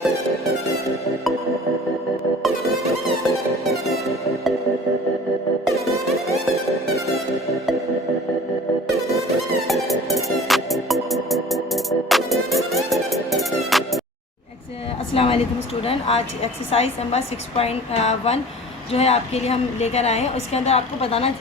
अस्सलाम वालेकुम स्टूडेंट। आज एक्सरसाइज नंबर 6.1 जो है आपके लिए हम लेकर आए हैं। उसके अंदर आपको बताना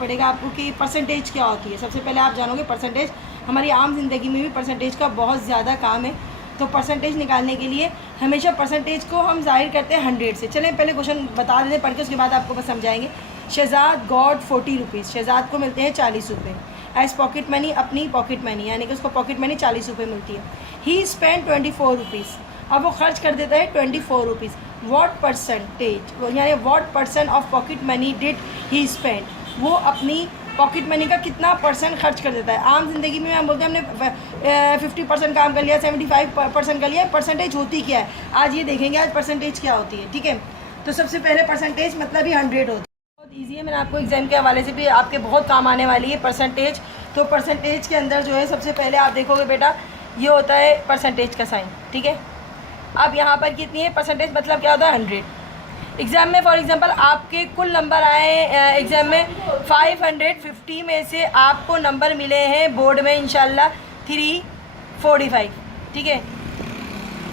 पड़ेगा आपको कि परसेंटेज क्या होती है। सबसे पहले आप जानोगे परसेंटेज, हमारी आम ज़िंदगी में भी परसेंटेज का बहुत ज़्यादा काम है। तो परसेंटेज निकालने के लिए हमेशा परसेंटेज को हम ज़ाहिर करते हैं 100 से। चलें पहले क्वेश्चन बता देते हैं पढ़ के, उसके बाद आपको बस समझाएंगे। शहजाद गॉट 40 रुपीज़, शहजाद को मिलते हैं 40 रुपये एज पॉकेट मनी, अपनी पॉकेट मनी, यानी कि उसको पॉकेट मनी 40 रुपये मिलती है। ही स्पेंड 24 रुपीज़, अब वो खर्च कर देता है 24 रुपीज़। वॉट परसेंटेज यानी what percent of pocket money did he spend, वो अपनी पॉकेट मनी का कितना परसेंट खर्च कर देता है। आम जिंदगी में हम बोलते हैं हमने 50% काम कर लिया, 75% कर लिया। परसेंटेज होती क्या है आज ये देखेंगे, आज परसेंटेज क्या होती है। ठीक है, तो सबसे पहले परसेंटेज मतलब ही 100 होती है। बहुत ईजी है, मैंने आपको एग्जाम के हवाले से भी आपके बहुत काम आने वाली है परसेंटेज। तो परसेंटेज के अंदर जो है सबसे पहले आप देखोगे बेटा ये होता है परसेंटेज का साइन। ठीक है, अब यहाँ पर कितनी है परसेंटेज, मतलब क्या होता है 100। एग्ज़ाम में फॉर एग्जांपल आपके कुल नंबर आए एग्ज़ाम में 550 में से आपको नंबर मिले हैं बोर्ड में इंशाल्लाह 345। ठीक है,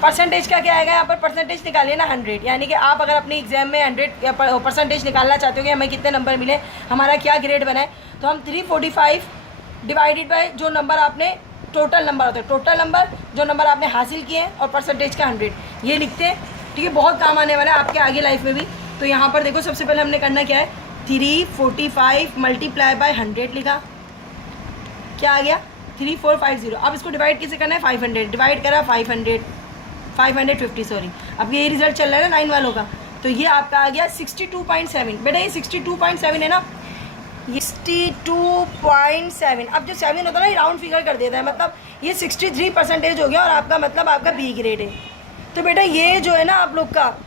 परसेंटेज का क्या आएगा यहाँ पर, परसेंटेज निकालिए ना 100, यानी कि आप अगर अपनी एग्ज़ाम में 100 परसेंटेज निकालना चाहते हो कि हमें कितने नंबर मिले, हमारा क्या ग्रेड बना है, तो हम 345 डिवाइडेड बाई जो नंबर आपने टोटल नंबर होता है, टोटल नंबर जो नंबर आपने हासिल किए हैं और परसेंटेज का 100 ये लिखते हैं। ठीक है, बहुत काम आने वाला है आपके आगे लाइफ में भी। तो यहाँ पर देखो सबसे पहले हमने करना क्या है, 345 मल्टीप्लाई बाय 100 लिखा, क्या आ गया 3450। अब इसको डिवाइड किसे करना है 500, डिवाइड करा 550 सॉरी। अब ये रिजल्ट चल रहा है ना 9 वालों का, तो ये आपका आ गया 62.7। बेटा ये 62.7 है ना, 62.7। अब जो 7 होता है ना राउंड फिगर कर देता है, मतलब ये 63% हो गया और आपका मतलब आपका बी ग्रेड है। तो बेटा ये जो है ना आप लोग का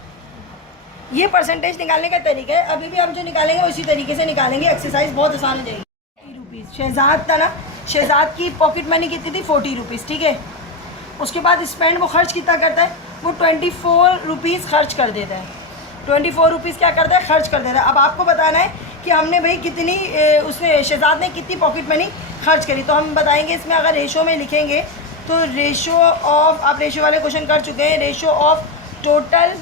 ये परसेंटेज निकालने का तरीका है। अभी भी हम जो निकालेंगे उसी तरीके से निकालेंगे, एक्सरसाइज बहुत आसान हो जाएगी। 40 रुपीज़ शहजाद था ना, शहजाद की पॉकेट मनी कितनी थी 40 रुपीज़। ठीक है, उसके बाद स्पेंड वो खर्च कितना करता है, वो 24 रुपीज़ खर्च कर देता है। 24 रुपीज़ क्या करता है, खर्च कर देता है। अब आपको बताना है कि हमने भाई कितनी उसने शहजाद ने कितनी पॉकेट मनी खर्च करी। तो हम बताएंगे इसमें अगर रेशो में लिखेंगे तो रेशो ऑफ, आप रेशो वाले क्वेश्चन कर चुके हैं, रेशो ऑफ टोटल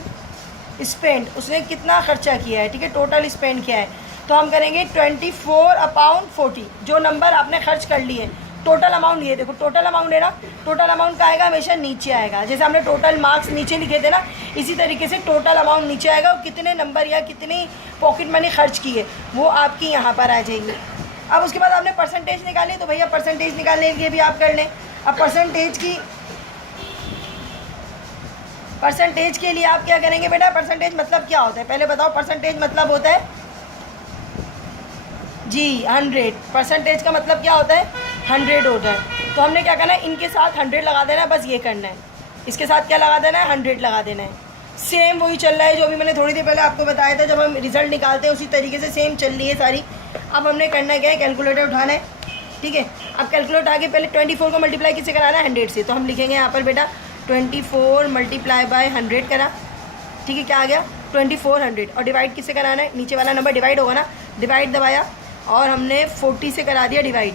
स्पेंड, उसने कितना खर्चा किया है। ठीक है, टोटल स्पेंड किया है, तो हम करेंगे 24/40 जो नंबर आपने खर्च कर लिए, टोटल अमाउंट। ये देखो टोटल अमाउंट है ना, टोटल अमाउंट का आएगा हमेशा नीचे आएगा। जैसे हमने टोटल मार्क्स नीचे लिखे थे ना, इसी तरीके से टोटल अमाउंट नीचे आएगा और कितने नंबर या कितनी पॉकेट मनी खर्च की है वो आपकी यहाँ पर आ जाएंगी। अब उसके बाद आपने परसेंटेज निकाली, तो भैया परसेंटेज निकालने के लिए भी आप कर लें। अब परसेंटेज के लिए आप क्या करेंगे बेटा, परसेंटेज मतलब क्या होता है पहले बताओ। परसेंटेज मतलब होता है जी 100, परसेंटेज का मतलब क्या होता है 100 होता है। तो हमने क्या करना है, इनके साथ 100 लगा देना है, बस ये करना है। इसके साथ क्या लगा देना है, 100 लगा देना है। सेम वही चल रहा है जो भी मैंने थोड़ी देर पहले आपको बताया था, जब हम रिजल्ट निकालते हैं उसी तरीके से सेम चल रही है सारी। अब हमने करना क्या है, कैलकुलेटर उठाना है। ठीक है, अब कैलकुलेटर आगे पहले 24 को मल्टीप्लाई किससे कराना है 100 से, तो हम लिखेंगे यहाँ पर बेटा 24 मल्टीप्लाई बाय 100 करा। ठीक है, क्या आ गया 2400। और डिवाइड किससे कराना है, नीचे वाला नंबर डिवाइड होगा ना, डिवाइड दबाया और हमने 40 से करा दिया डिवाइड,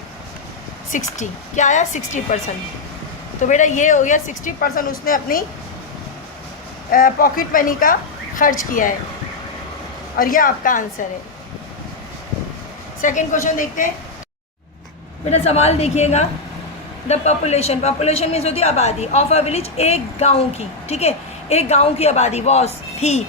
60 क्या आया 60%। तो बेटा ये हो गया 60% उसने अपनी पॉकेट मनी का खर्च किया है और ये आपका आंसर है। सेकंड क्वेश्चन देखते हैं बेटा, सवाल देखिएगा। द पॉपुलेशन, पॉपुलेशन मीन्स होती है आबादी, ऑफ अ विलेज, एक गाँव की। ठीक है, एक गाँव की आबादी वॉज थी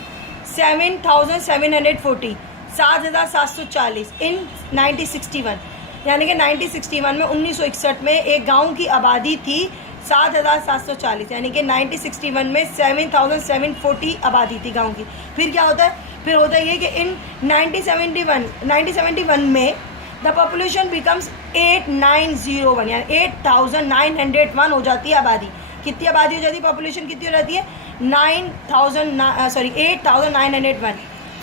7,740, 7,740 इन 1961, यानी कि 1961 में 1961 में एक गांव की आबादी थी 7,740, यानी कि 1961 में 7,740 आबादी थी गांव की। फिर क्या होता है, फिर होता है ये कि इन 1971 में द पॉपुलेशन बिकम्स 8901, यानी 8,901 हो जाती है आबादी। कितनी आबादी हो जाती है, पॉपुलेशन कितनी हो जाती है 8,901।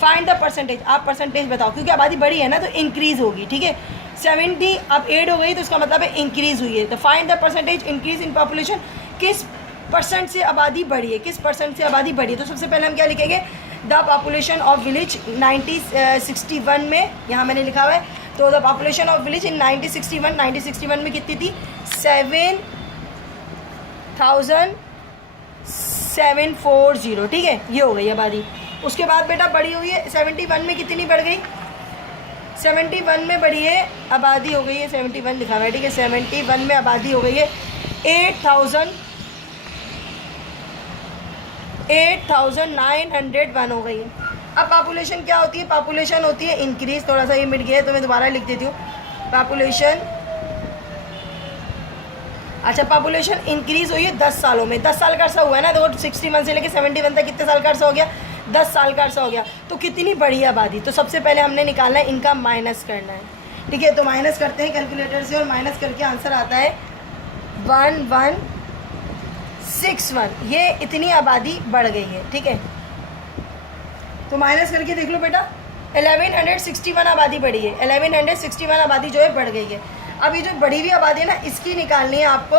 फाइंड द परसेंटेज, आप परसेंटेज बताओ, क्योंकि आबादी बड़ी है ना तो इंक्रीज़ होगी। ठीक है, 70 अब 8 हो गई तो इसका मतलब है इंक्रीज़ हुई है। तो find the percentage increase in population, किस परसेंट से आबादी बढ़ी है, किस परसेंट से आबादी बढ़ी है। तो सबसे पहले हम क्या लिखेंगे, द पॉपुलेशन ऑफ विलेज 1961 में, यहाँ मैंने लिखा हुआ है, तो the population of village in 1961 में कितनी थी, 7,740, ठीक है, ये हो गई आबादी। उसके बाद बेटा बढ़ी हुई है 71 में, कितनी बढ़ गई, 71 में बढ़ी है आबादी, हो गई है 71 लिखा हुआ है, ठीक है, 71 में आबादी हो गई है 8,901 हो गई है। अब पॉपुलेशन क्या होती है, पॉपुलेशन होती है इंक्रीज, थोड़ा सा ये मिट गया है तो मैं दोबारा लिख देती हूँ, पॉपुलेशन, अच्छा पॉपुलेशन इंक्रीज हुई है 10 सालों में, 10 साल का अर्सा हुआ है ना, देखो 61 से लेकर 71 तक कितने साल का अर्सा हो गया, 10 साल का अर्सा हो गया। तो कितनी बड़ी आबादी, तो सबसे पहले हमने निकालना है, इनका माइनस करना है, ठीक है। तो माइनस करते हैं कैलकुलेटर से, और माइनस करके आंसर आता है 1161, ये इतनी आबादी बढ़ गई है, ठीक है। तो माइनस करके देख लो बेटा, 1161 आबादी बढ़ी है, 1161 आबादी जो है बढ़ गई है। अब ये जो बढ़ी हुई आबादी है ना, इसकी निकालनी है आपको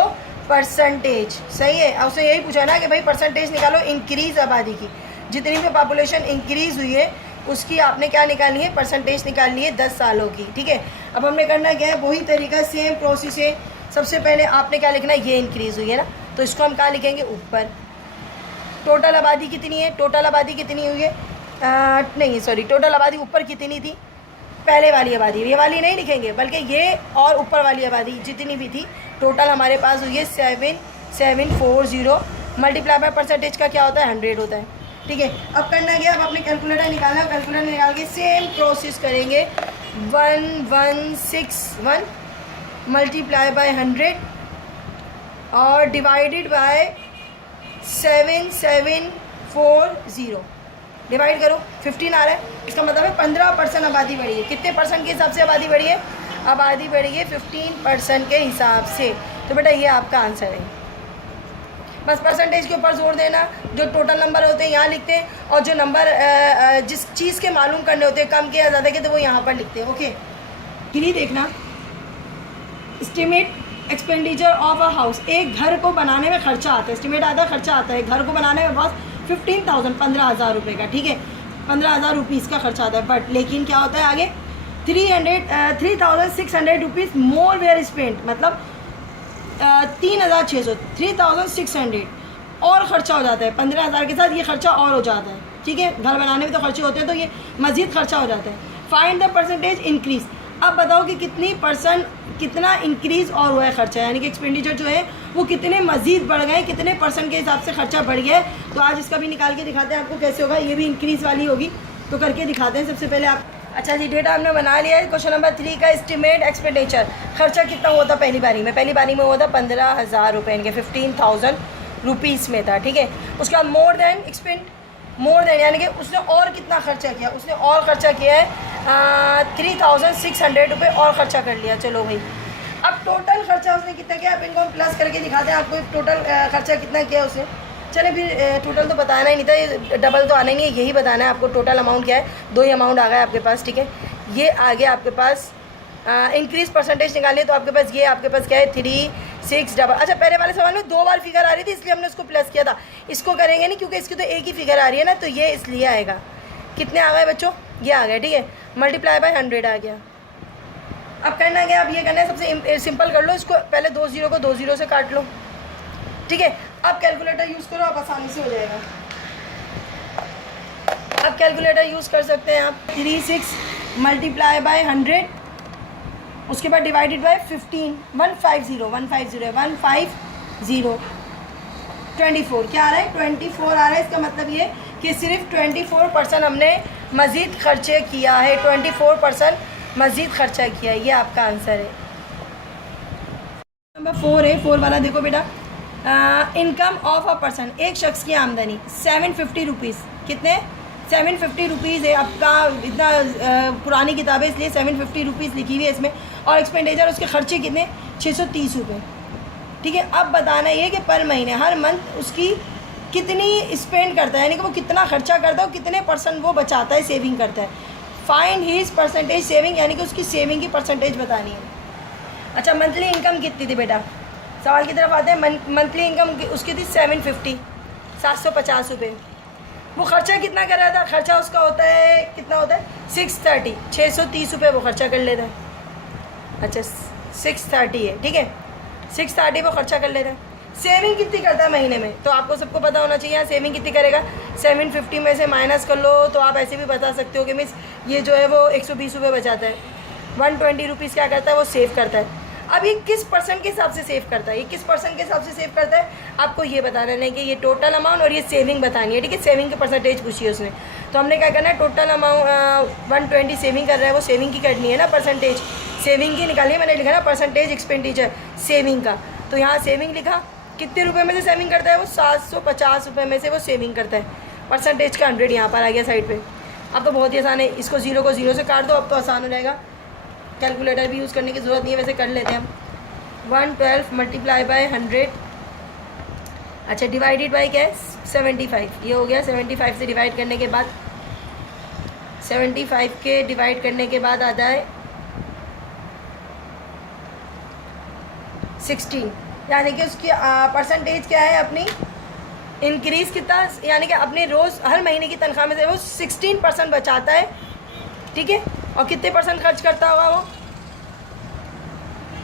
परसेंटेज, सही है। और उसने यही पूछा ना कि भाई परसेंटेज निकालो इंक्रीज आबादी की, जितनी भी पॉपुलेशन इंक्रीज हुई है उसकी आपने क्या निकालनी है, परसेंटेज निकालनी है 10 सालों की, ठीक है। अब हमने करना क्या है, वही तरीका, सेम प्रोसेस है। सबसे पहले आपने क्या लिखना है, ये इंक्रीज़ हुई है ना, तो इसको हम क्या लिखेंगे, ऊपर। टोटल आबादी कितनी है, टोटल आबादी कितनी हुई है, नहीं सॉरी, टोटल आबादी ऊपर कितनी थी, पहले वाली आबादी, ये वाली नहीं लिखेंगे, बल्कि ये और ऊपर वाली आबादी जितनी भी थी, टोटल हमारे पास हुई है 7740, मल्टीप्लाई बाय परसेंटेज का क्या होता है, 100 होता है, ठीक है। अब करना क्या, अब अपने कैलकुलेटर निकालना, कैलकुलेटर निकाल के सेम प्रोसेस करेंगे, 1161 मल्टीप्लाई बाय 100 और डिवाइडेड बाय 7740, डिवाइड करो, 15 आ रहा है, इसका मतलब है 15% आबादी बढ़ी है। कितने परसेंट के हिसाब से आबादी बढ़ी है, आबादी बढ़ी है 15% के हिसाब से। तो बेटा ये आपका आंसर है। बस परसेंटेज के ऊपर जोर देना, जो टोटल नंबर होते हैं यहाँ लिखते हैं, और जो नंबर जिस चीज़ के मालूम करने होते हैं, कम के या ज़्यादा के, तो वो यहाँ पर लिखते हैं, ओके। गिनी देखना, estimate expenditure of a house, एक घर को बनाने में खर्चा आता है, एस्टिमेट आता है, खर्चा आता है, घर को बनाने में बस 15,000 15,000 रुपये का, ठीक है, 15,000 रुपीज़ का खर्चा आता है। बट लेकिन क्या होता है आगे, 3,600 रुपीज़ मोर वेयर स्पेंट, मतलब 3,600 3,600 और ख़र्चा हो जाता है, 15,000 के साथ ये खर्चा और हो जाता है, ठीक है। घर बनाने में तो खर्चे होते हैं, तो ये मज़ीद खर्चा हो जाता है। फाइंड द परसेंटेज इंक्रीज़, अब बताओ कि कितना इंक्रीज़ और हुआ है खर्चा, यानी कि एक्सपेंडिचर जो है वो कितने मज़ीद बढ़ गए, कितने परसेंट के हिसाब से खर्चा बढ़ गया है। तो आज इसका भी निकाल के दिखाते हैं आपको कैसे होगा, ये भी इंक्रीज़ वाली होगी, तो करके दिखाते हैं। सबसे पहले आप, अच्छा जी, डेटा हमने बना लिया है। क्वेश्चन नंबर 3 का एस्टिमेट एक्सपेंडिचर, खर्चा कितना हुआ था पहली बारी में हुआ था 15,000 रुपये, इनके 15,000 रुपीज़ में था, ठीक है। उसके बाद more than expand, more than यानी कि उसने और कितना खर्चा किया, उसने और खर्चा किया है 3,600 रुपये और ख़र्चा कर लिया। चलो भाई, अब टोटल खर्चा उसने कितना किया, अब इनको हम प्लस करके दिखाते हैं आपको टोटल खर्चा कितना किया उसने। चले फिर टोटल तो बताना ही नहीं था, ये डबल तो आना ही नहीं है, यही बताना है आपको टोटल अमाउंट क्या है। 2 ही अमाउंट आ गया आपके पास, ठीक है। ये आ गया आपके पास, इंक्रीज परसेंटेज निकालिए तो आपके पास ये आपके पास क्या है 3,600। अच्छा, पहले वाले सवाल में 2 बार फिगर आ रही थी, इसलिए हमने उसको प्लस किया था। इसको करेंगे नहीं क्योंकि इसकी तो एक ही फिगर आ रही है ना, तो ये इसलिए आएगा। कितने आ गए बच्चों, ये आ गए, ठीक है, मल्टीप्लाई बाय 100 आ गया। अब करना क्या, अब ये करना है, सबसे सिंपल कर लो इसको, पहले 2 0 को 2 0 से काट लो, ठीक है। अब कैलकुलेटर यूज़ करो, आप आसानी से हो जाएगा। अब कैलकुलेटर यूज़ कर सकते हैं आप, 36 मल्टीप्लाई बाय 100, उसके बाद डिवाइडेड बाय 15, 150 24, क्या आ रहा है 24 आ रहा है। इसका मतलब ये कि सिर्फ 24% हमने मज़ीद खर्चे किया है, 24% मज़ीद खर्चा किया है, ये आपका आंसर है। नंबर 4 है, 4 वाला देखो बेटा, इनकम ऑफ अ पर्सन, एक शख्स की आमदनी 750 रुपीज़, कितने 750 रुपीज़ है। आपका इतना पुरानी किताब है इसलिए 750 रुपीज़ लिखी हुई है इसमें, और एक्सपेंडिचर उसके खर्चे कितने 630 रुपये, ठीक है। अब बताना ये कि पर महीने, हर मंथ उसकी कितनी स्पेंड करता है, यानी कि वो कितना खर्चा करता है, कितने % वो बचाता है, सेविंग करता है। फाइंड हीज परसेंटेज सेविंग, यानी कि उसकी सेविंग की परसेंटेज बतानी है। अच्छा, मंथली इनकम कितनी थी बेटा, सवाल की तरफ आते हैं। मंथली इनकम उसकी थी 750, 750 रुपये। वो खर्चा कितना कर रहा था? खर्चा उसका होता है, कितना होता है? 630, 630 रुपये वो खर्चा कर लेता है। अच्छा 630 है, ठीक है, 630 वो खर्चा कर लेता है। सेविंग कितनी करता है महीने में? तो आपको सबको पता होना चाहिए। यहाँ सेविंग कितनी करेगा? 750 में से माइनस कर लो तो आप ऐसे भी बता सकते हो कि मिस ये जो है वो 120 रुपये बचाता है। 120 रुपीज़ क्या करता है? वो सेव करता है। अब ये किस परसेंट के हिसाब से सेव करता है? ये किस परसेंट के हिसाब से सेव करता है आपको ये बता देना है कि ये टोटल अमाउंट और ये सेविंग बतानी है, ठीक है। सेविंग के परसेंटेज पूछी है उसने, तो हमने क्या करना है? टोटल अमाउंट 120 सेविंग कर रहा है, वो सेविंग की करनी है ना, परसेंटेज सेविंग की निकालिए। मैंने लिखा ना परसेंटेज एक्सपेंडिचर सेविंग का, तो यहाँ सेविंग लिखा। कितने रुपए में से सेविंग करता है? वो 750 रुपये में से वो सेविंग करता है। परसेंटेज का 100 यहाँ पर आ गया साइड पे। अब तो बहुत ही आसान है, इसको 0 को 0 से काट दो, अब तो आसान हो जाएगा। कैलकुलेटर भी यूज़ करने की ज़रूरत नहीं है, वैसे कर लेते हैं हम। 112 मल्टीप्लाई बाय 100, अच्छा डिवाइडेड बाई क्या है? 75। ये हो गया। 75 से डिवाइड करने के बाद 75 के डिवाइड करने के बाद आता है 16, यानी कि उसकी परसेंटेज क्या है अपनी? इंक्रीज़ कितना, यानी कि अपने रोज़ हर महीने की तनख्वाह में से वो 16% बचाता है, ठीक है। और कितने परसेंट खर्च करता होगा वो?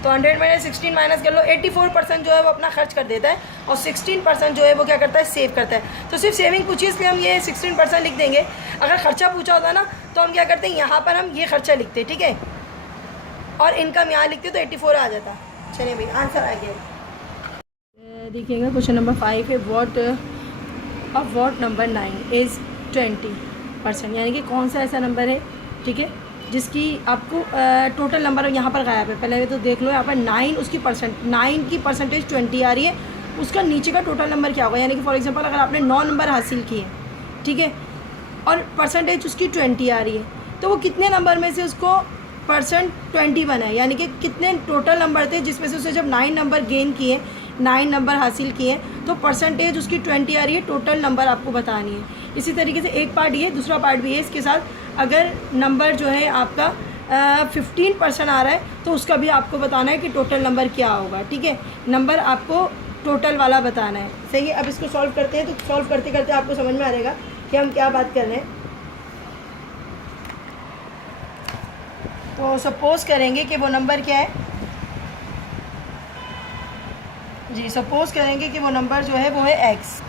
तो 100 में 16 माइनस कर लो, 84% जो है वो अपना खर्च कर देता है और 16% जो है वो क्या करता है? सेव करता है। तो सिर्फ सेविंग पूछी इसलिए हम ये 16% लिख देंगे। अगर खर्चा पूछा होता ना तो हम क्या करते हैं? यहाँ पर हम ये खर्चा लिखते, ठीक है, और इनकम यहाँ लिखते तो 84 आ जाता। चलिए भाई आंसर आ गया। देखिएगा क्वेश्चन नंबर 5 है, वॉट नंबर 9 इज़ 20%, यानी कि कौन सा ऐसा नंबर है, ठीक है, जिसकी आपको टोटल नंबर यहाँ पर गायब है। पहले तो देख लो यहाँ पर 9 उसकी 9 की परसेंटेज 20 आ रही है, उसका नीचे का टोटल नंबर क्या होगा? यानी कि फॉर एग्जांपल अगर आपने 9 नंबर हासिल किए, ठीक है, और परसेंटेज उसकी 20 आ रही है, तो वो कितने नंबर में से उसको परसेंट 20 बना है? यानी कि कितने टोटल नंबर थे जिसमें से उसने जब 9 नंबर गेन किए, 9 नंबर हासिल किए, तो परसेंटेज उसकी 20 आ रही है। टोटल नंबर आपको बतानी है। इसी तरीके से एक पार्ट ये, दूसरा पार्ट भी है इसके साथ। अगर नंबर जो है आपका 15% आ रहा है तो उसका भी आपको बताना है कि टोटल नंबर क्या होगा, ठीक है। नंबर आपको टोटल वाला बताना है, सही है। अब इसको सॉल्व करते हैं, तो सॉल्व करते करते आपको समझ में आ जाएगा कि हम क्या बात कर रहे हैं। तो सपोज़ करेंगे कि वो नंबर क्या है जी, सपोज़ करेंगे कि वो नंबर जो है वो है x।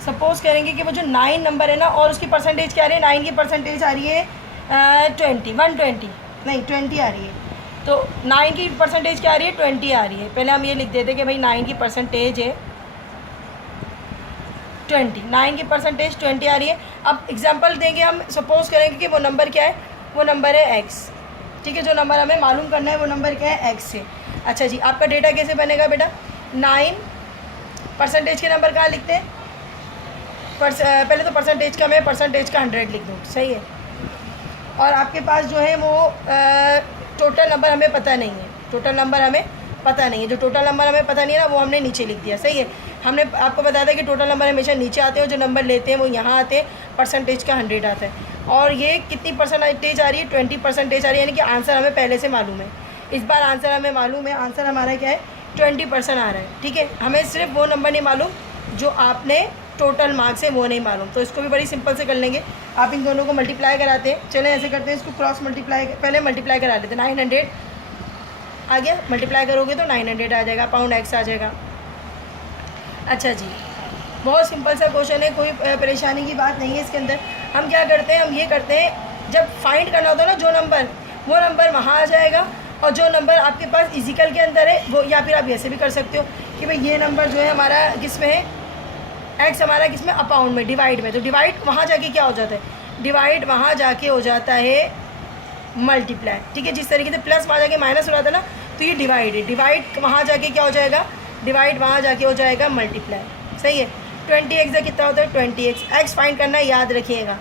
सपोज़ करेंगे कि वो जो 9 नंबर है ना, और उसकी परसेंटेज क्या आ रही है? 9 की परसेंटेज आ रही है 20 आ रही है। तो 9 की परसेंटेज क्या आ रही है? 20 आ रही है। पहले हम ये लिख देते कि भाई 9 की परसेंटेज है 20, 9 की परसेंटेज 20 आ रही है। अब एग्जांपल देंगे हम, सपोज़ करेंगे कि वो नंबर क्या है? वो नंबर है x, ठीक है। जो नंबर हमें मालूम करना है वो नंबर क्या है? x है। अच्छा जी, आपका डेटा कैसे बनेगा बेटा? 9 परसेंटेज के नंबर कहाँ लिखते हैं? पहले तो परसेंटेज का मैं परसेंटेज का 100 लिख दूँ, सही है। और आपके पास जो है वो टोटल नंबर हमें पता नहीं है, टोटल नंबर हमें पता नहीं है। जो टोटल नंबर हमें पता नहीं है ना, वो हमने नीचे लिख दिया, सही है। हमने आपको बताया था कि टोटल नंबर हमेशा नीचे आते हैं और जो नंबर लेते हैं वो यहाँ आते हैं, परसेंटेज का 100 आता है। और ये कितनी परसेंटेज आ रही है? 20% आ रही है, यानी कि आंसर हमें पहले से मालूम है। इस बार आंसर हमें मालूम है, आंसर हमारा क्या है? 20% आ रहा है, ठीक है। हमें सिर्फ वो नंबर नहीं मालूम जो आपने टोटल मार्क्स है, वो नहीं मालूम। तो इसको भी बड़ी सिंपल से कर लेंगे। आप इन दोनों को मल्टीप्लाई कराते हैं, चलें ऐसे करते हैं, इसको क्रॉस मल्टीप्लाई, पहले मल्टीप्लाई करा लेते हैं। 900 आ गया, मल्टीप्लाई करोगे तो 900 आ जाएगा, पाउंड x आ जाएगा। अच्छा जी, बहुत सिंपल सा क्वेश्चन है, कोई परेशानी की बात नहीं है इसके अंदर। हम क्या करते हैं? हम ये करते हैं, जब फाइंड करना होता है ना जो नंबर, वो नंबर वहाँ आ जाएगा, और जो नंबर आपके पास इजिकल के अंदर है वो, या फिर आप ऐसे भी कर सकते हो कि भाई ये नंबर जो है हमारा किस में है? x हमारा किस में? अपाउंड में, डिवाइड में। तो डिवाइड वहाँ जाके क्या हो जाता है? डिवाइड वहाँ जाके हो जाता है मल्टीप्लाई, ठीक है। जिस तरीके से प्लस वहाँ जाके माइनस हो जाता है ना, तो ये डिवाइड है। डिवाइड वहाँ जाके क्या हो जाएगा? डिवाइड वहाँ जाके हो जाएगा मल्टीप्लाई, सही है। 20x का कितना होता है? 20x। x फाइंड करना याद रखिएगा,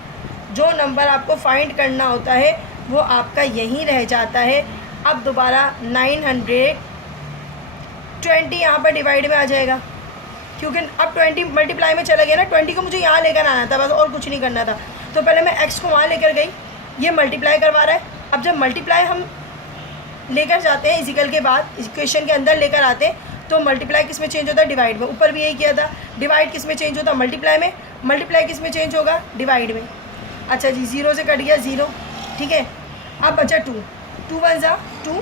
जो नंबर आपको फाइंड करना होता है वो आपका यहीं रह जाता है। अब दोबारा 920 यहाँ पर डिवाइड में आ जाएगा, क्योंकि अब 20 मल्टीप्लाई में चला गया ना। 20 को मुझे यहाँ लेकर आना था बस, और कुछ नहीं करना था। तो पहले मैं x को वहाँ लेकर गई, ये मल्टीप्लाई करवा रहा है। अब जब मल्टीप्लाई हम लेकर जाते हैं इजिकल के बाद, इक्वेशन के अंदर लेकर आते हैं, तो मल्टीप्लाई किस में चेंज होता है, डिवाइड में। ऊपर भी यही किया था, डिवाइड किस में चेंज होता है, मल्टीप्लाई में। मल्टीप्लाई किस में चेंज होगा, डिवाइड में। अच्छा जी, 0 से कट गया 0, ठीक है। अब बचा 2, 2 1 ज़ा 2,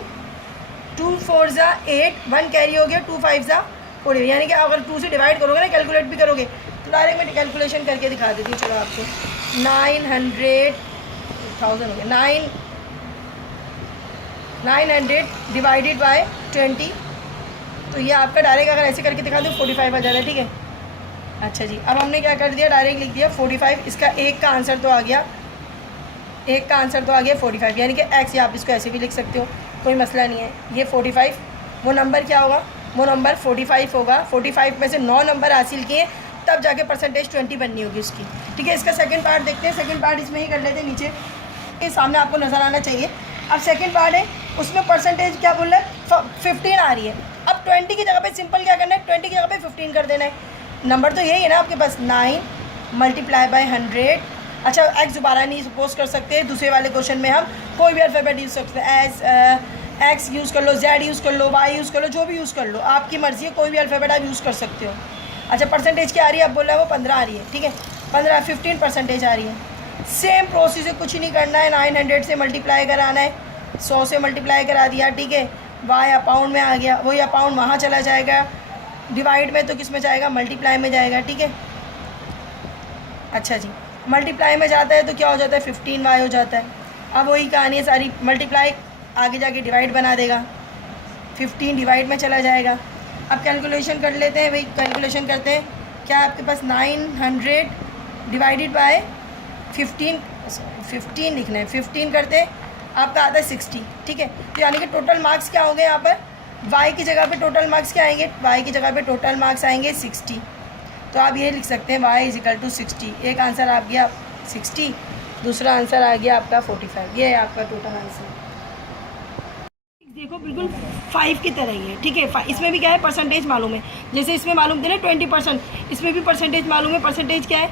2 4 ज़ा 8, 1 कैरी हो गया, 2 5 ज़ा 40, यानी कि अगर 2 से डिवाइड करोगे ना, कैलकुलेट भी करोगे तो डायरेक्ट मैं कैलकुलेशन करके दिखा देती हूँ। चलो आपको 900 हो गया, 900 डिवाइडेड बाय 20, तो ये आपका डायरेक्ट अगर ऐसे करके दिखा दूँ 45 आ जाता है, ठीक है। अच्छा जी, अब हमने क्या कर दिया, डायरेक्ट लिख दिया 45। इसका एक का आंसर तो आ गया, एक का आंसर तो आ गया 45, यानी कि एक्स, या आप इसको ऐसे भी लिख सकते हो, कोई मसला नहीं है। ये 45, वो नंबर क्या होगा, वो नंबर 45 होगा। 45 में से 9 नंबर हासिल किए तब जाके परसेंटेज 20 बननी होगी उसकी, ठीक है। इसका सेकंड पार्ट देखते हैं। सेकंड पार्ट इसमें ही कर लेते हैं, नीचे के सामने आपको नज़र आना चाहिए। अब सेकंड पार्ट है, उसमें परसेंटेज क्या बोल रहा है, 15 आ रही है। अब 20 की जगह पे सिंपल क्या करना है, 20 की जगह पे 15 कर देना है। नंबर तो यही है ना आपके पास, 9 मल्टीप्लाई बाय 100। अच्छा, एक्स दोबारा नहीं सपोज कर सकते, दूसरे वाले क्वेश्चन में हम कोई भी अल्फ़ाबेट यूज़ कर सकते हैं। एक्स यूज़ कर लो, जेड यूज़ कर लो, वाई यूज़ कर लो, जो भी यूज़ कर लो, आपकी मर्ज़ी है, कोई भी अल्फ़ाबेट आप यूज़ कर सकते हो। अच्छा, परसेंटेज क्या आ रही है, अब बोल रहा है वो 15 आ रही है, ठीक है। 15 परसेंटेज आ रही है। सेम प्रोसीजर, कुछ नहीं करना है, 900 से मल्टीप्लाई कराना है, 100 से मल्टीप्लाई करा दिया, ठीक है। वाई अपाउंड में आ गया, वही अपाउंड वहाँ चला जाएगा, डिवाइड में तो किस में जाएगा, मल्टीप्लाई में जाएगा, ठीक है। अच्छा जी, मल्टीप्लाई में जाता है तो क्या हो जाता है, 15y हो जाता है। अब वही कहानी है सारी, मल्टीप्लाई आगे जाके डिवाइड बना देगा, 15 डिवाइड में चला जाएगा। अब कैलकुलेशन कर लेते हैं भाई, कैलकुलेशन करते हैं। क्या आपके पास 900 डिवाइडेड बाय 15 लिखना है, 15 करते आपका आता है 60, ठीक है। तो यानी कि टोटल मार्क्स क्या होंगे यहाँ पर, y की जगह पे टोटल मार्क्स क्या आएंगे, y की जगह पे टोटल मार्क्स आएंगे 60। तो आप ये लिख सकते हैं y = 60। एक आंसर आ गया 60, दूसरा आंसर आ गया आपका 45। ये है आपका टोटल आंसर। देखो बिल्कुल 5 की तरह ही है, ठीक है। इसमें भी क्या है, परसेंटेज मालूम है, जैसे इसमें मालूम थे ना 20%, इसमें भी परसेंटेज मालूम है। परसेंटेज क्या है,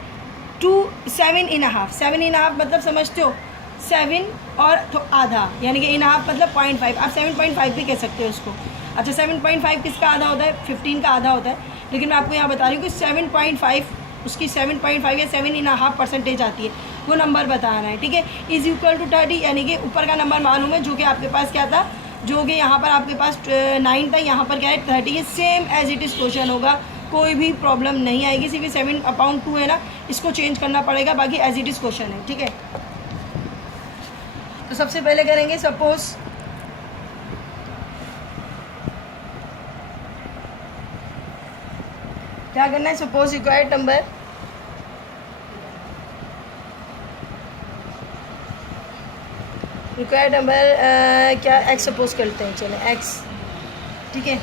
7.5। 7.5 मतलब समझते हो, 7 और तो आधा, यानी कि ½ मतलब 0.5, आप 7.5 भी कह सकते हो उसको। अच्छा, 7.5 किसका आधा होता है, 15 का आधा होता है, लेकिन मैं आपको यहाँ बता रही हूँ कि 7.5 उसकी 7.5 या 7.5% आती है, वो नंबर बताना है, ठीक है। = 30, यानी कि ऊपर का नंबर मालूम है, जो कि आपके पास क्या था, जो कि यहाँ पर आपके पास 9 था, यहाँ पर क्या है 30 है। Same as it is question होगा, कोई भी प्रॉब्लम नहीं आएगी। सिर्फ 7/2 है ना, इसको चेंज करना पड़ेगा, बाकी एज इट इज़ क्वेश्चन है, ठीक है। तो सबसे पहले करेंगे, सपोज क्या करना है, सपोज रिक्वायर्ड नंबर क्या एक्स सपोज करते हैं, चलो एक्स, ठीक है।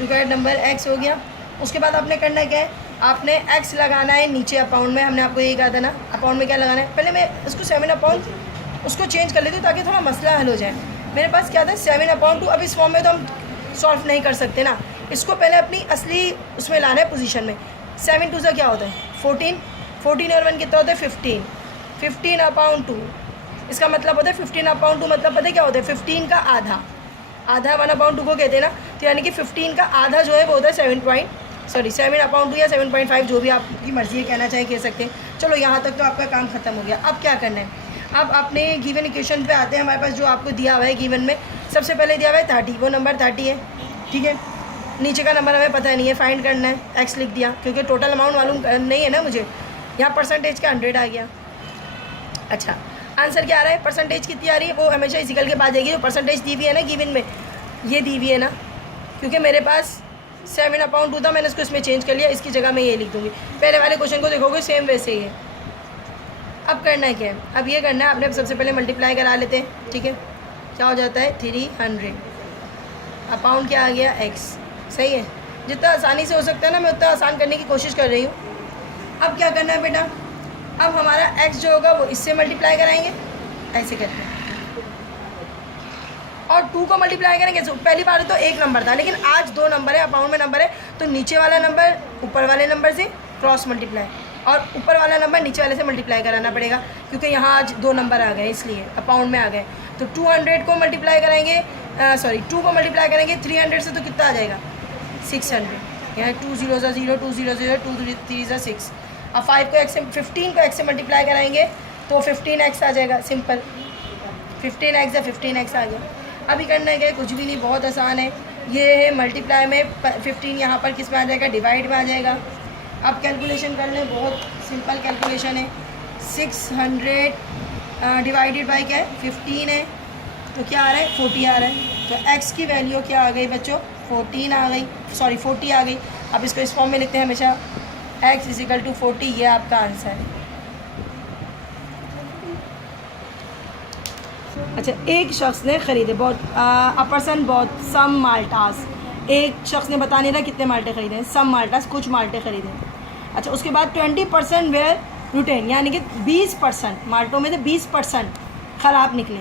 रिक्वायर्ड नंबर एक्स हो गया। उसके बाद आपने करना क्या है, आपने एक्स लगाना है नीचे अपाउंट में। हमने आपको यही कहा था ना, अपाउंट में क्या लगाना है। पहले मैं इसको 7/, उसको चेंज कर लेती हूँ ताकि थोड़ा मसला हल हो जाए। मेरे पास क्या था 7/2। अब इस फॉर्म में तो हम सॉल्व नहीं कर सकते ना, इसको पहले अपनी असली उसमें लाना है, पोजीशन में। 7 2 क्या होता है 14, 14 और 1 कितना होता है 15, 15/2। इसका मतलब होता है 15/2, मतलब पता है क्या होता है, 15 का आधा, 1/2 को कहते हैं ना। तो यानी कि 15 का आधा जो है वो होता है 7/2 या 7.5, जो भी आपकी मर्ज़ी है, कहना चाहे कह सकते हैं। चलो यहाँ तक तो आपका काम ख़त्म हो गया। अब क्या करना है, अब अपने गिवन इक्वेशन पे आते हैं। हमारे पास जो आपको दिया हुआ है गिवन में, सबसे पहले दिया हुआ है 30, वो नंबर 30 है, ठीक है। नीचे का नंबर हमें पता नहीं है, फाइंड करना है। एक्स लिख दिया, क्योंकि टोटल अमाउंट मालूम नहीं है ना मुझे। यहाँ परसेंटेज का 100 आ गया। अच्छा, आंसर क्या आ रहा है, परसेंटेज कितनी आ रही है, वो हमेशा इक्वल के पास जाएगी। जो परसेंटेज दी हुई है ना गिवन में, ये दी हुई है ना, क्योंकि मेरे पास 7/2 था, मैंने इसको इसमें चेंज कर लिया, इसकी जगह मैं ये लिख दूँगी। पहले वाले क्वेश्चन को देखोगे सेम वैसे ही है। अब करना है क्या है, अब ये करना है, आपने सबसे पहले मल्टीप्लाई करा लेते हैं, ठीक है। क्या हो जाता है 300, अपाउंड क्या आ गया एक्स, सही है। जितना आसानी से हो सकता है ना, मैं उतना आसान करने की कोशिश कर रही हूँ। अब क्या करना है बेटा, अब हमारा x जो होगा वो इससे मल्टीप्लाई कराएंगे, ऐसे करके, और 2 को मल्टीप्लाई करेंगे। पहली बार तो एक नंबर था, लेकिन आज 2 नंबर है, अपाउंड में नंबर है, तो नीचे वाला नंबर ऊपर वाले नंबर से क्रॉस मल्टीप्लाई, और ऊपर वाला नंबर नीचे वाले से मल्टीप्लाई कराना पड़ेगा, क्योंकि यहाँ आज 2 नंबर आ गए, इसलिए अपाउंड में आ गए। तो 200 को मल्टीप्लाई करेंगे, 2 को मल्टीप्लाई करेंगे 300 से, तो कितना आ जाएगा 600। यहाँ 2 0 0, 2 0 0, 2 3 6। अब 5 को x से 15 को x से मल्टीप्लाई कराएंगे तो 15x आ जाएगा। सिंपल 15x या 15x आ गया। अभी करना क्या है, कुछ भी नहीं, बहुत आसान है। ये है मल्टीप्लाई में 15 यहाँ पर किस में आ जाएगा, डिवाइड में आ जाएगा। अब कैलकुलेशन कर लें, बहुत सिंपल कैलकुलेशन है। 600 डिवाइडेड बाई क्या है 15 है, तो क्या आ रहा है 40 आ रहा है। तो x की वैल्यू क्या आ गई बच्चों, 14 आ गई, सॉरी 40 आ गई। अब इसको इस फॉर्म में लिखते हैं हमेशा, x = 40, ये आपका आंसर है। अच्छा, एक शख्स ने ख़रीदे, बहुत अ पर्सन बॉट सम माल्टास, एक शख्स ने बता नहीं रहा कितने माल्टे ख़रीदे हैं, सम माल्टास, कुछ माल्टे ख़रीदे। अच्छा, उसके बाद 20% वेयर रिटेन, यानी कि 20% माल्टों में से 20% ख़राब निकले।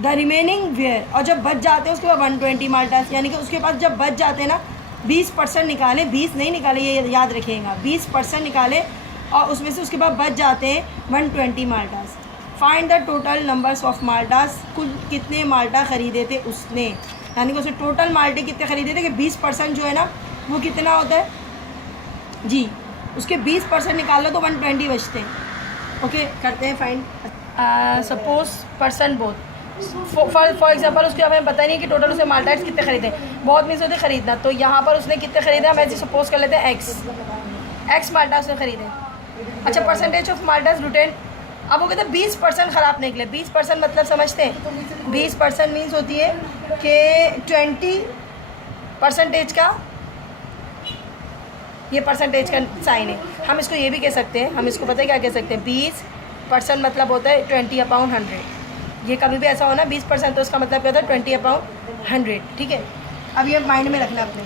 द रिमेनिंग वेयर, और जब बच जाते हैं उसके बाद 120 माल्टास, यानी कि उसके पास जब बच जाते हैं ना 20% निकालें, 20 नहीं निकाले, ये याद रखिएगा, 20% निकाले और उसमें से उसके बाद बच जाते हैं 120 माल्टास। Find the total numbers of माल्टास, कुल कितने माल्टा ख़रीदे थे उसने, यानी कि उसने टोटल माल्टे कितने ख़रीदे थे कि 20% जो है ना वो कितना होता है जी, उसके 20% निकाल लो तो 120 बचते हैं। ओके, करते हैं find. Suppose person both, for example उसके हमें पता नहीं कि टोटल उसने माल्टाइट्स कितने खरीदे, बहुत मीन्स होते खरीदना, तो यहाँ पर उसने कितने खरीदे हम ऐसे सपोज कर लेते हैं एक्स माल्टा उसने खरीदे। अच्छा, परसेंटेज ऑफ माल्टास रिटेन, अब वो कहते हैं 20% ख़राब निकले। 20% मतलब समझते हैं, 20% मीन्स होती है कि 20% का, ये परसेंटेज का साइन है। हम इसको ये भी कह सकते हैं, हम इसको पता है क्या कह सकते हैं, 20% मतलब होता है 20/100। ये कभी भी ऐसा हो ना 20%, तो उसका मतलब क्या होता है 20/100, ठीक है। अब ये माइंड में रखना अपने।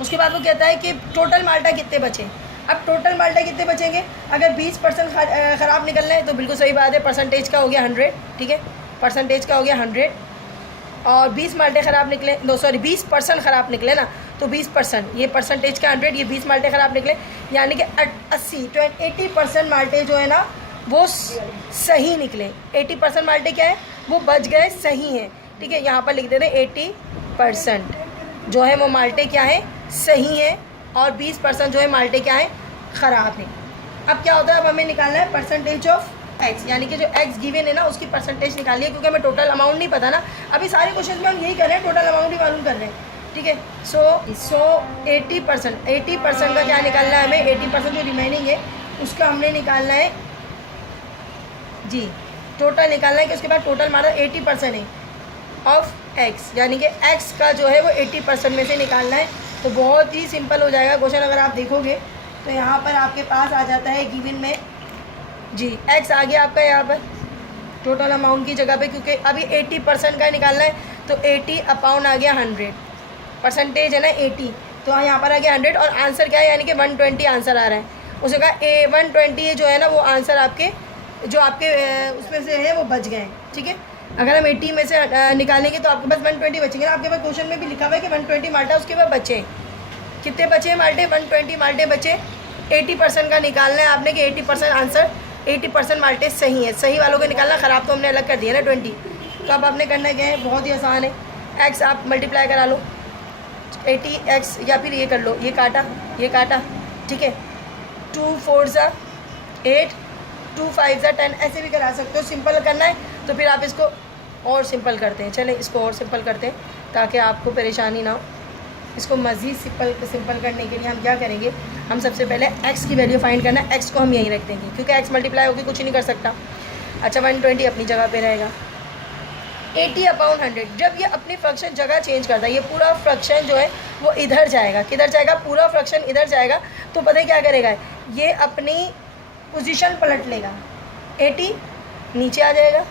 उसके बाद वो कहता है कि टोटल माल्टा कितने बचे। अब टोटल माल्टा कितने बचेंगे, अगर 20% ख़राब निकलना है तो बिल्कुल सही बात है, परसेंटेज का हो गया 100, ठीक है, परसेंटेज का हो गया 100, और 20 माल्टे ख़राब निकले, 20% ख़राब निकले ना, तो 20%, ये परसेंटेज का 100, ये 20 माल्टे ख़राब निकले, यानी कि 80% माल्टे जो है ना वो सही निकले। 80% माल्टे क्या है, वो बच गए, सही हैं, ठीक है। यहाँ पर लिख देते हैं 80% जो है वो माल्टे क्या है, सही है, और 20% जो है माल्टे क्या है, ख़राब है। अब क्या होता है, अब हमें निकालना है परसेंटेज ऑफ एक्स, यानी कि जो एक्स गिवन है ना उसकी परसेंटेज निकालिए, क्योंकि हमें टोटल अमाउंट नहीं पता ना। अभी सारे क्वेश्चन में हम यही कर रहे हैं, टोटल अमाउंट ही मालूम कर रहे हैं, ठीक है। सो 80% का क्या निकालना है हमें, 80% जो रिमेनिंग है उसका हमने निकालना है जी, टोटल निकालना है कि उसके बाद टोटल हमारा 80% है ऑफ एक्स, यानी कि एक्स का जो है वो 80% में से निकालना है। तो बहुत ही सिंपल हो जाएगा क्वेश्चन। अगर आप देखोगे तो यहाँ पर आपके पास आ जाता है गिवन में जी, एक्स आ गया आपका यहाँ पर टोटल अमाउंट की जगह पे, क्योंकि अभी 80% का निकालना है, तो 80/100 आ गया 100, परसेंटेज है ना 80, तो यहाँ पर आ गया 100, और आंसर क्या है, यानी कि 120 आंसर आ रहा है। उसने कहा 120 जो है ना वो आंसर आपके जो आपके उसमें से है वो बच गए, ठीक है। अगर हम 80 में से निकालेंगे तो आपके पास 120 बचेंगे ना। आपके पास क्वेश्चन में भी लिखा हुआ है कि 120 माल्टा उसके पास बचे, कितने बचे माल्टे, 120 माल्टे बचे। 80% का निकालना है आपने कि 80% आंसर, 80% माल्टे सही है, सही वालों को निकालना, ख़राब तो हमने अलग कर दिया ना 20। तो अब आपने करना क्या है, बहुत ही आसान है, एक्स आप मल्टीप्लाई करा लो 80x, या फिर ये कर लो, ये काटा, ठीक है, 2 4 8, 2 5 10, ऐसे भी करा सकते हो। सिंपल करना है तो फिर आप इसको और सिंपल करते हैं, चले इसको और सिंपल करते हैं ताकि आपको परेशानी ना हो। इसको मज़ीद सिंपल करने के लिए हम क्या करेंगे, हम सबसे पहले x की वैल्यू फाइंड करना है, x को हम यहीं रख देंगे क्योंकि x मल्टीप्लाई होकर कुछ नहीं कर सकता। अच्छा, 120 अपनी जगह पे रहेगा। 80/100, जब ये अपनी फ्रैक्शन जगह चेंज करता है, ये पूरा फ्रैक्शन जो है वो इधर जाएगा, किधर जाएगा, पूरा फ्रैक्शन इधर जाएगा, तो पता है क्या करेगा, ये अपनी पोजीशन पलट लेगा, 80 नीचे आ जाएगा,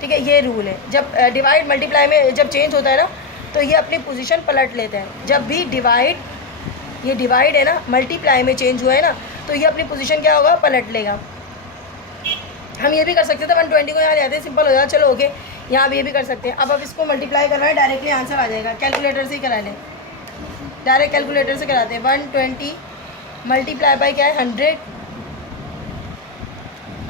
ठीक है। ये रूल है, जब डिवाइड मल्टीप्लाई में जब चेंज होता है ना तो ये अपनी पोजीशन पलट लेते हैं। जब भी ये डिवाइड है ना, मल्टीप्लाई में चेंज हुआ है ना, तो ये अपनी पोजीशन क्या होगा, पलट लेगा। हम ये भी कर सकते थे, 120 को यहाँ ले आते हैं, सिंपल हो जाएगा, चलो ओके, यहाँ भी ये भी कर सकते हैं। अब इसको मल्टीप्लाई करना है, डायरेक्टली आंसर आ जाएगा, कैलकुलेटर से ही करा लें, डायरेक्ट कैलकुलेटर से कराते हैं। 120 मल्टीप्लाई बाई क्या है, 100।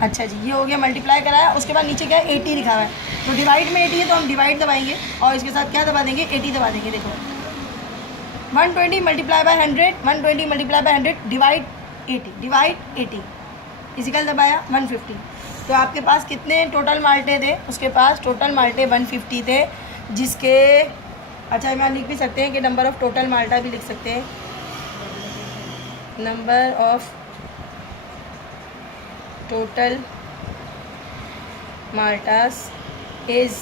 अच्छा जी, ये हो गया, मल्टीप्लाई कराया, उसके बाद नीचे क्या है, 80 लिखा हुआ है, तो डिवाइड में 80 है तो हम डिवाइड दबाएंगे और इसके साथ क्या दबा देंगे, 80 दबा देंगे। देखो 120 multiply by 100, 120 multiply by 100 divide 80 is equal दबाया 150। तो आपके पास कितने टोटल माल्टे थे? उसके पास टोटल माल्टे 150 थे, जिसके अच्छा यहाँ लिख भी सकते हैं कि नंबर ऑफ़ टोटल माल्टा भी लिख सकते हैं, नंबर ऑफ टोटल माल्टास इज़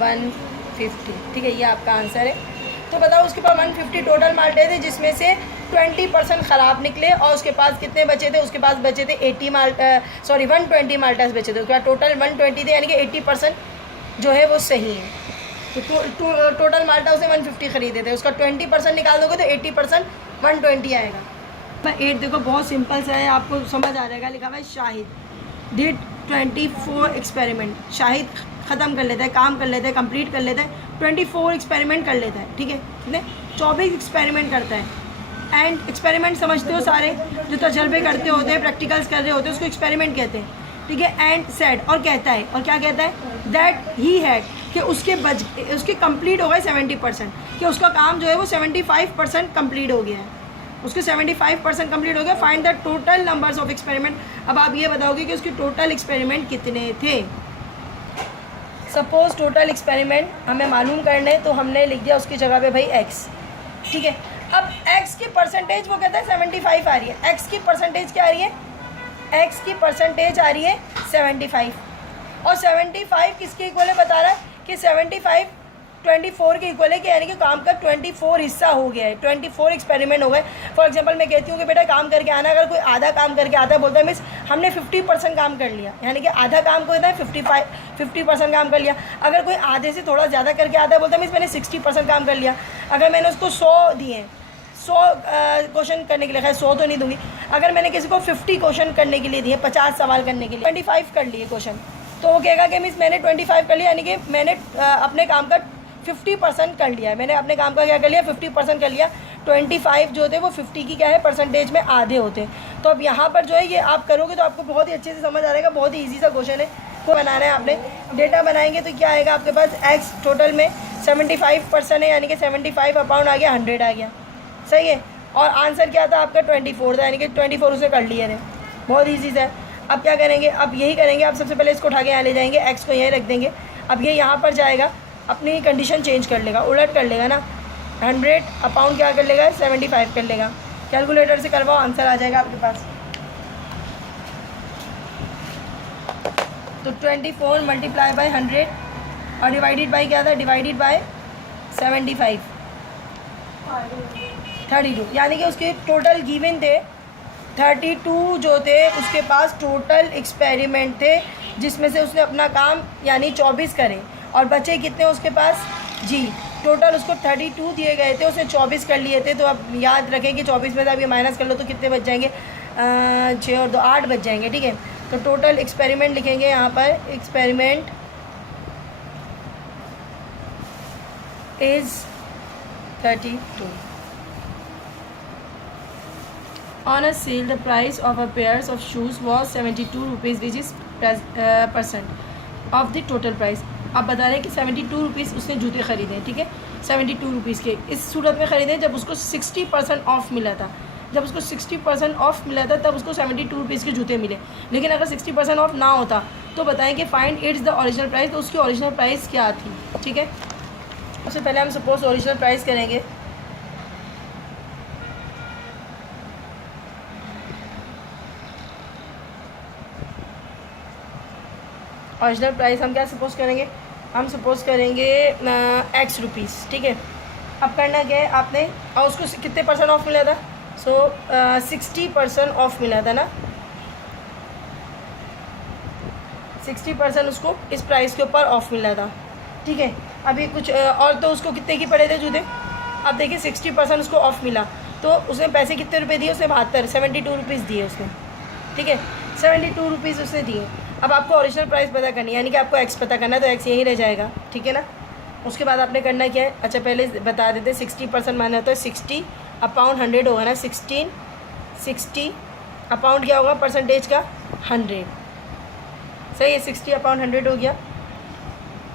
150। ठीक है, ये आपका आंसर है। तो बताओ उसके पास 150 टोटल माल्टे थे, जिसमें से 20% ख़राब निकले, और उसके पास कितने बचे थे? उसके पास बचे थे 120 माल्टास बचे थे। उसके बाद टोटल 120 थे, यानी कि 80% जो है वो सही है। तो टोटल माल्टा उसे 150 ख़रीदे थे, उसका 20% निकाल दोगे तो 80% 120 आएगा। मैं 8 देखो बहुत सिंपल सा है, आपको समझ आ जाएगा। लिखा हुआ है शाहिद डिड 24 एक्सपेरिमेंट। शाहिद ख़त्म कर लेता है, काम कर लेता है, कंप्लीट कर लेता है, 24 एक्सपेरिमेंट कर लेता है। ठीक है, कितने? 24 एक्सपेरिमेंट करता है। एंड एक्सपेरिमेंट समझते हो सारे, जो तजर्बे करते होते हैं, प्रैक्टिकल्स कर रहे होते हैं, उसको एक्सपेरिमेंट कहते हैं। ठीक है, एंड सेड, और कहता है, और क्या कहता है? दैट ही हैड, कि उसके कंप्लीट हो गए 70%, कि उसका काम जो है वो 75% कंप्लीट हो गया है, उसके 75% कंप्लीट हो गया। Find the total numbers of experiment. अब आप ये बताओगे कि उसके टोटल एक्सपेरिमेंट कितने थे। सपोज टोटल एक्सपेरिमेंट हमें मालूम करने, तो हमने लिख दिया उसकी जगह पे भाई x। ठीक है, अब x की परसेंटेज वो कहता है 75 आ रही है। x की परसेंटेज क्या आ रही है? x की परसेंटेज आ रही है 75, और 75 किसके इक्वल है बता रहा है कि 75 24 के इक्वल है, कि यानी कि काम का 24 हिस्सा हो गया है, 24 एक्सपेरिमेंट हो गए। फॉर एग्जांपल मैं कहती हूँ कि बेटा काम करके आना, अगर कोई आधा काम करके आता है, बोलता है मिस हमने 50% काम कर लिया, यानी कि आधा काम को होता है 50% काम कर लिया। अगर कोई आधे से थोड़ा ज़्यादा करके आता है, बोलता है मिस मैंने 60% काम कर लिया। अगर मैंने उसको 100 दिए, 100 क्वेश्चन करने के लिए, खैर 100 तो नहीं दूंगी, अगर मैंने किसी को 50 क्वेश्चन करने के लिए दिए, 50 सवाल करने के लिए, 25 कर लिए क्वेश्चन, तो वो कहेगा कि मिस मैंने 25 कर लिया, यानी कि मैंने अपने काम का 50% कर लिया है। मैंने अपने काम का क्या कर लिया? 50% कर लिया। 25 जो होते हैं वो 50 की क्या है परसेंटेज में आधे होते हैं। तो अब यहाँ पर जो है ये आप करोगे तो आपको बहुत ही अच्छे से समझ आ जाएगा। बहुत ही ईजी सा क्वेश्चन है, को बनाना है आपने। डेटा बनाएंगे तो क्या आएगा आपके पास? एक्स टोटल में 75% है, यानी कि 75 अपॉन आ गया 100 आ गया, सही है। और आंसर क्या था आपका? 24 था, यानी कि 24 उसे कर लिए थे। बहुत ईजी सा है। अब क्या करेंगे? अब यही करेंगे, आप सबसे पहले इसको उठा के यहाँ ले जाएंगे, एक्स को यहीं रख देंगे। अब ये यहाँ पर जाएगा, अपनी कंडीशन चेंज कर लेगा, उलट कर लेगा ना, 100 अपॉन क्या कर लेगा? 75 कर लेगा। कैलकुलेटर से करवाओ, आंसर आ जाएगा आपके पास। तो 24 मल्टीप्लाई बाय 100 और डिवाइडेड बाय क्या था? डिवाइडेड बाय 75, 32, यानी कि उसके टोटल गिवन थे 32 जो थे उसके पास टोटल एक्सपेरिमेंट थे, जिसमें से उसने अपना काम यानी 24 करे, और बचे कितने उसके पास जी? टोटल उसको 32 दिए गए थे, उसने 24 कर लिए थे। तो अब याद रखें कि 24 में से अब ये माइनस कर लो तो कितने बच जाएंगे? 6 और 2 8 बच जाएंगे। ठीक है, तो टोटल एक्सपेरिमेंट लिखेंगे यहाँ पर, experiment is 32। On a sale, the price of a pairs of shoes was 72 rupees, which is % of the total price. अब बता रहे हैं कि 72 रुपीज़ उसने जूते ख़रीदे, ठीक है, 72 रुपीज़ के। इस सूरत में ख़रीदे जब उसको 60% ऑफ मिला था। जब उसको 60% ऑफ मिला था तब उसको 72 रुपीज़ के जूते मिले। लेकिन अगर 60% ऑफ ना होता तो बताएं कि find its the original price, तो उसकी ओरिजिनल प्राइस क्या थी। ठीक है, सबसे पहले हम सपोज ओरिजिनल प्राइस करेंगे। ओरिजिनल प्राइस हम क्या सपोज करेंगे? हम सपोज करेंगे एक्स रुपीज़। ठीक है, अब करना क्या है आपने, और उसको कितने % ऑफ मिला था? 60% ऑफ मिला था ना, 60% उसको इस प्राइस के ऊपर ऑफ मिला था। ठीक है, अभी कुछ और तो उसको कितने की पड़े थे जूते? अब देखिए 60% उसको ऑफ मिला, तो उसने पैसे कितने रुपए दिए? उसने 72 रुपीज़ दिए उसने। ठीक है, 72 रुपीज़ उसने दिए। अब आपको ओरिजिनल प्राइस पता करनी है, यानी कि आपको एक्स पता करना है, तो एक्स यहीं रह जाएगा। ठीक है ना, उसके बाद आपने करना क्या है? अच्छा पहले बता देते, 60% माना तो 60 अपॉन 100 होगा ना, 60 अपॉन क्या होगा परसेंटेज का? 100, सही है, 60 अपॉन 100 हो गया।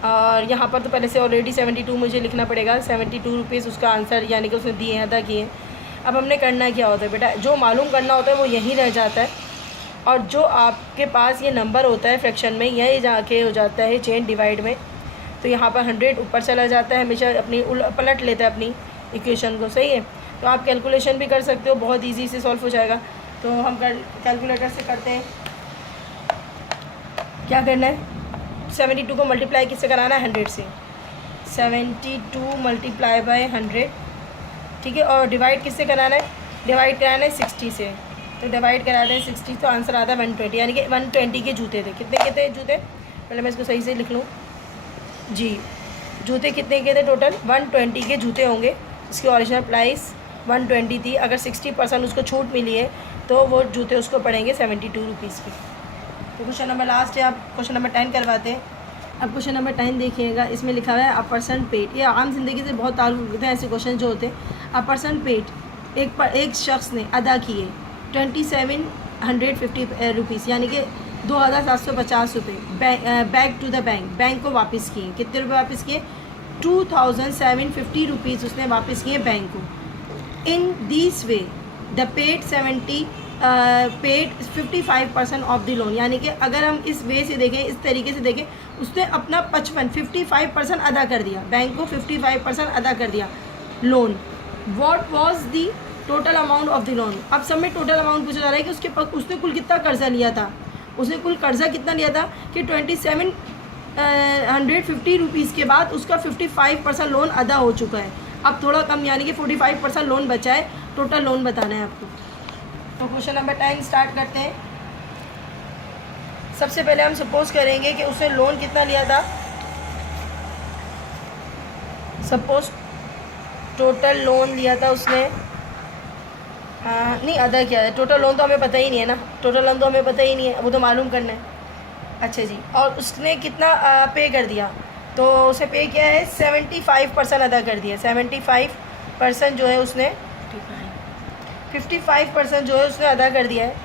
और यहाँ पर तो पहले से ऑलरेडी 72 मुझे लिखना पड़ेगा, 72 रुपीज़ उसका आंसर यानी कि उसने दिए हैं, अदा किए हैं। अब हमने करना क्या होता है बेटा, जो मालूम करना होता है वो यहीं रह जाता है, और जो आपके पास ये नंबर होता है फ्रैक्शन में, यही जाके हो जाता है चेन डिवाइड में, तो यहाँ पर 100 ऊपर चला जाता है, हमेशा अपनी पलट लेता है अपनी इक्वेशन को, सही है। तो आप कैलकुलेशन भी कर सकते हो, बहुत ईजी से सॉल्व हो जाएगा। तो हम कैलकुलेटर से करते हैं। क्या करना है, 72 को मल्टीप्लाई किससे कराना है, 100 से। 72 मल्टीप्लाई बाय 100, ठीक है। और डिवाइड किससे कराना है, डिवाइड कराना है 60 से। तो डिवाइड करा दें 60, तो आंसर आता है 120, यानी कि 120 के जूते थे। कितने के थे जूते, पहले मैं इसको सही से लिख लूँ जी। जूते कितने के थे टोटल, 120 के जूते होंगे। इसकी ओरिजिनल प्राइस 120 थी, अगर 60% उसको छूट मिली है तो वो जूते उसको पड़ेंगे 72 रुपीज़ के। तो क्वेश्चन नंबर लास्ट है, आप क्वेश्चन नंबर 10 करवाते हैं। अब क्वेश्चन नंबर 10 देखिएगा, इसमें लिखा हुआ है अ पर्सन पेड। ये आम जिंदगी से बहुत ताल्लुक़ रखते हैं ऐसे क्वेश्चन जो होते हैं। अ पर्सन पेड, एक शख्स ने अदा किए 2750 रुपीज़, यानी कि 2750 रुपये बैक टू द बैंक को वापस किए। कितने रुपये वापस किए, 2750 रुपीज़ उसने वापस किए बैंक को। In this way the paid 55% of the loan, यानी कि अगर हम इस वे से देखें, इस तरीके से देखें, उसने अपना 55% अदा कर दिया, बैंक को 55% अदा कर दिया loan. What was the total amount of the loan. अब सब में टोटल अमाउंट पूछा जा रहा है कि उसने कुल कितना कर्जा लिया था। उसने कुल कर्जा कितना लिया था कि 2750 रुपीज़ के बाद उसका 55% लोन अदा हो चुका है। अब थोड़ा कम यानी कि 45% लोन बचा है, टोटल लोन बताना है आपको। तो क्वेश्चन नंबर 10 स्टार्ट करते हैं। सबसे पहले हम सपोज करेंगे कि उसने लोन कितना लिया था। सपोज टोटल लोन लिया था उसने, नहीं अदा किया है। टोटल लोन तो हमें पता ही नहीं है ना, टोटल लोन तो हमें पता ही नहीं है, वो तो मालूम करना है। अच्छा जी, और उसने कितना पे कर दिया, तो उसे पे किया है 75% अदा कर दिया। 75% जो है उसने 55% जो है उसने अदा कर दिया है।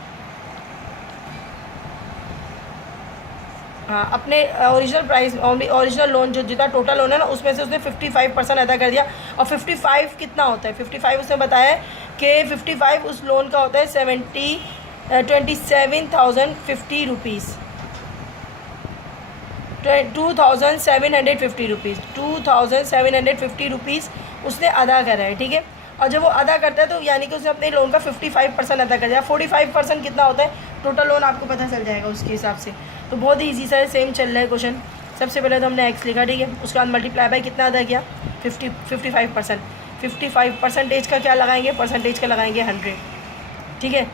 हाँ, अपने ओरिजिनल प्राइस, ओरिजिनल लोन जो जितना टोटल लोन है ना, उसमें से उसने 55% अदा कर दिया। और 55 कितना होता है, 55 उसने बताया है कि 55 उस लोन का होता है 27,050 रुपीज़, 2,750 रुपीज़, 2,750 रुपीज़ उसने अदा करा है, ठीक है। और जब वो अदा करता है तो यानी कि उसने अपने लोन का 55% अदा कर दिया। 45% कितना होता है टोटल लोन, आपको पता चल जाएगा उसके हिसाब से। तो बहुत ही ईजी सा है, सेम चल रहा है क्वेश्चन। सबसे पहले तो हमने एक्स लिखा, ठीक है। उसके बाद मल्टीप्लाई बाय कितना अदा किया, 55%। 55% का क्या लगाएंगे, परसेंटेज का लगाएंगे 100, ठीक है।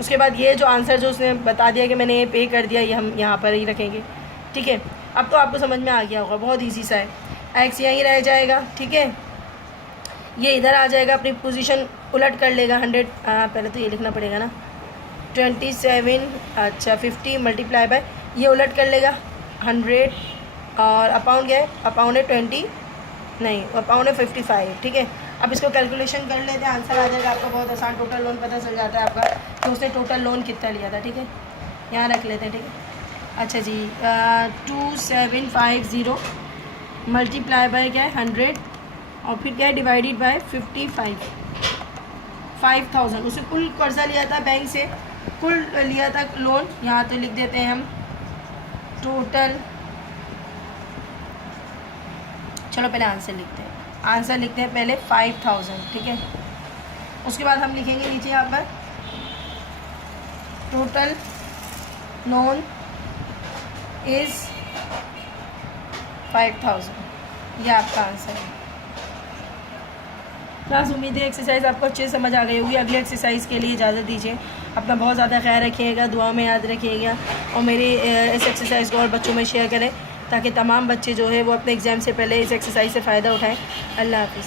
उसके बाद ये जो आंसर जो उसने बता दिया कि मैंने ये पे कर दिया, ये हम यहाँ पर ही रखेंगे, ठीक है। अब तो आपको समझ में आ गया होगा, बहुत ईजी सा है। एक्स यहीं रह जाएगा, ठीक है। ये इधर आ जाएगा, अपनी पोजीशन उलट कर लेगा 100, पहले तो ये लिखना पड़ेगा ना, 27 अच्छा 50 मल्टीप्लाई बाय, ये उलट कर लेगा 100, और अपाउंड क्या है, अपाउंड है 20 नहीं, अपाउंड है 55, ठीक है। अब इसको कैलकुलेशन कर लेते हैं, आंसर आ जाएगा आपका बहुत आसान। टोटल लोन पता चल जाता है आपका कि उसने टोटल लोन कितना लिया था, ठीक है। यहाँ रख लेते हैं, ठीक है। अच्छा जी, 2750 मल्टीप्लाई बाय क्या है 100, और फिर क्या है डिवाइडेड बाय 5000। उसे कुल कर्जा लिया था बैंक से, कुल लिया था लोन, यहाँ तो लिख देते हैं हम टोटल। चलो पहले आंसर लिखते हैं, आंसर लिखते हैं पहले 5000, ठीक है। उसके बाद हम लिखेंगे नीचे यहाँ पर टोटल लोन इज़ 5000, यह आपका आंसर है। क्लास उम्मीद है एक्सरसाइज आपको अच्छे से समझ आ गई होगी। अगली एक्सरसाइज के लिए इजाज़त दीजिए। अपना बहुत ज़्यादा ख्याल रखिएगा, दुआ में याद रखिएगा, और मेरी इस एक्सरसाइज को और बच्चों में शेयर करें ताकि तमाम बच्चे जो है वो अपने एग्ज़ाम से पहले इस एक्सरसाइज से फ़ायदा उठाएं। अल्लाह हाफ़िज़।